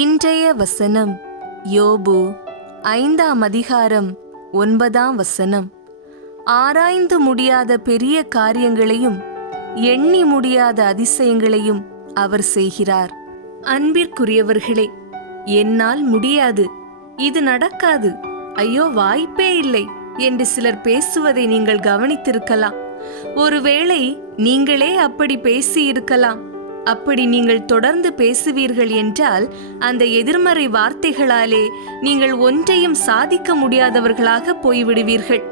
இன்றைய வசனம் யோபு ஐந்தாம் அதிகாரம் ஒன்பதாம் வசனம். ஆராய்ந்து முடியாத பெரிய காரியங்களையும் எண்ணி முடியாத அதிசயங்களையும் அவர் செய்கிறார். அன்பிற்குரியவர்களே என்னால் முடியாது இது நடக்காது ஐயோ வாய்ப்பே இல்லை என்று சிலர் பேசுவதை நீங்கள் கவனித்திருக்கலாம். ஒருவேளை நீங்களே அப்படி பேசியிருக்கலாம். அப்படி நீங்கள் தொடர்ந்து பேசுவீர்கள் என்றால் அந்த எதிர்மறை வார்த்தைகளாலே நீங்கள் ஒன்றையும் சாதிக்க முடியாதவர்களாக போய்விடுவீர்கள்.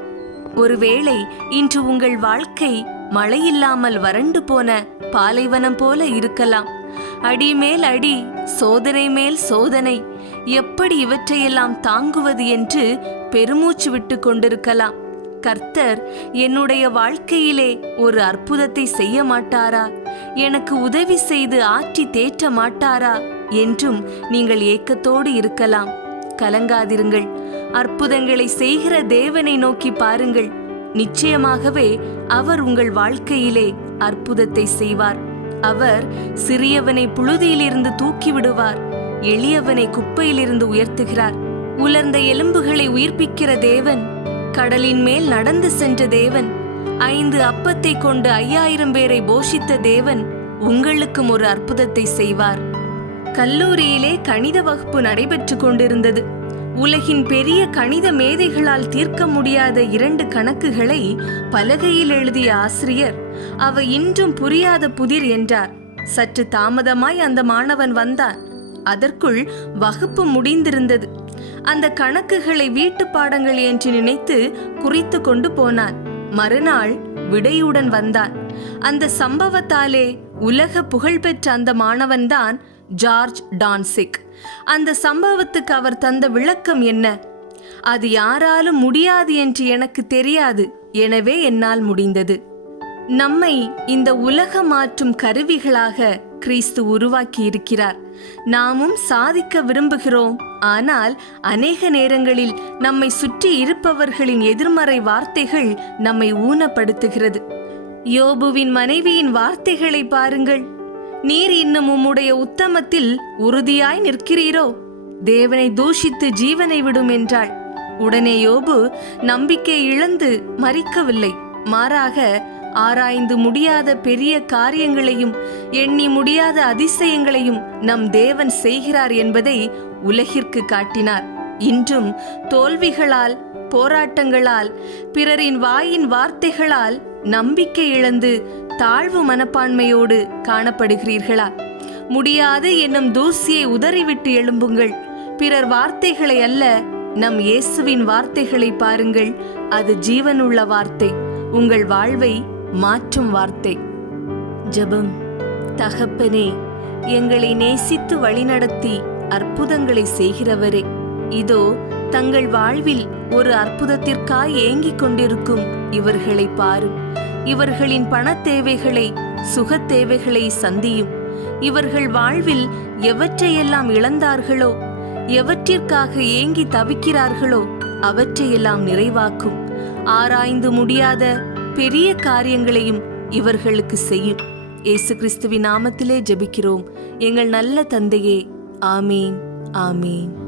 ஒருவேளை இன்று உங்கள் வாழ்க்கை மழையில்லாமல் வறண்டு போன பாலைவனம் போல இருக்கலாம். அடி மேல் அடி சோதனை மேல் சோதனை எப்படி இவற்றையெல்லாம் தாங்குவது என்று பெருமூச்சு விட்டு கொண்டிருக்கலாம். கர்த்தர் என்னுடைய வாழ்க்கையிலே ஒரு அற்புதத்தை செய்ய மாட்டாரா? எனக்கு உதவி செய்து ஆற்றி தேற்ற மாட்டாரா? என்றும் நீங்கள் ஏக்கத்தோடு இருக்கலாம். கலங்காதிருங்கள். அற்புதங்களை செய்கிற தேவனை நோக்கி பாருங்கள். நிச்சயமாகவே அவர் உங்கள் வாழ்க்கையிலே அற்புதத்தை செய்வார். அவர் சிறியவனை புழுதியிலிருந்து தூக்கி விடுவார் எளியவனை குப்பையிலிருந்து உயர்த்துகிறார். உலர்ந்த எலும்புகளை உயிர்ப்பிக்கிற தேவன் கடலின் மேல் நடந்து சென்ற தேவன் ஐந்து அப்பத்தை கொண்டு ஐயாயிரம் பேரை போஷித்த தேவன் உங்களுக்கும் ஒரு அற்புதத்தை செய்வார். கல்லூரியிலே கணித வகுப்பு நடைபெற்று கொண்டிருந்தது. உலகின் பெரிய கணித மேதைகளால் தீர்க்க முடியாத இரண்டு கணக்குகளை பலகையில் எழுதிய ஆசிரியர் அவ இன்றும் புரியாத புதிர் என்றார். சற்று தாமதமாய் அந்த மாணவன் வந்தான். அதற்குள் வகுப்பு முடிந்திருந்தது. அந்த கணக்குகளை வீட்டு பாடங்கள் என்று நினைத்து குறித்து கொண்டு போனான். மறுநாள் விடையுடன் வந்தான். அந்த சம்பவத்தாலே உலக புகழ்பெற்ற அந்த மாணவன்தான் ஜார்ஜ் டான்சிக். அந்த சம்பவத்துக்கு அவர் தந்த விளக்கம் என்ன? அது யாராலும் முடியாது என்று எனக்கு தெரியாது. எனவே என்னால் முடிந்தது. நம்மை இந்த உலக மாற்றும் கருவிகளாக கிறிஸ்து உருவாக்கி இருக்கிறார் நாமும் சாதிக்க விரும்புகிறோம். ஆனால் அநேக நேரங்களில் நம்மை சுற்றி இருப்பவர்களின் எதிர்மறை வார்த்தைகள் நம்மை ஊனப்படுத்துகிறது. யோபுவின் மனைவியின் வார்த்தைகளை பாருங்கள். நீர் இன்னும் உம்முடைய உத்தமத்தில் உறுதியாய் நிற்கிறீரோ? தேவனை தூஷித்து ஜீவனை விடும் என்றாள். உடனே யோபு நம்பிக்கை இழந்து மறிக்கவில்லை மாறாக ஆராய்ந்து முடியாத பெரிய காரியங்களையும் எண்ணி முடியாத அதிசயங்களையும் நம் தேவன் செய்கிறார் என்பதை உலகிற்கு காட்டினார். இன்றும் தோல்விகளால் போராட்டங்களால் பிறரின் வாயின் வார்த்தைகளால் நம்பிக்கை இழந்து தாழ்வு மனப்பான்மையோடு காணப்படுகிறீர்களா? முடியாது என்னும் தூசியை உதறிவிட்டு எழும்புங்கள். பிறர் வார்த்தைகளை அல்ல நம் இயேசுவின் வார்த்தைகளை பாருங்கள். அது ஜீவனுள்ள வார்த்தை. உங்கள் வாழ்வை மாற்றும் வார்த்தை. ஜெபம். தகப்பனே எங்களை நேசித்து வழிநடத்தி அற்புதங்களை செய்கிறவரே இதோ தங்கள் வாழ்வில் ஒரு அற்புதத்திற்காய் ஏங்கிக் கொண்டிருக்கும் இவர்களை பாரு. இவர்களின் பணத் தேவைகளை சுகத் தேவைகளை சந்தியும். இவர்கள் வாழ்வில் எவற்றையெல்லாம் இழந்தார்களோ எவற்றிற்காக ஏங்கி தவிக்கிறார்களோ அவற்றையெல்லாம் நிறைவாக்கும். ஆராய்ந்து முடியாத பெரிய காரியங்களையும் இவர்களுக்கு செய்யும். இயேசு கிறிஸ்துவின் நாமத்திலே ஜெபிக்கிறோம். எங்கள் நல்ல தந்தையே ஆமீன் ஆமீன்.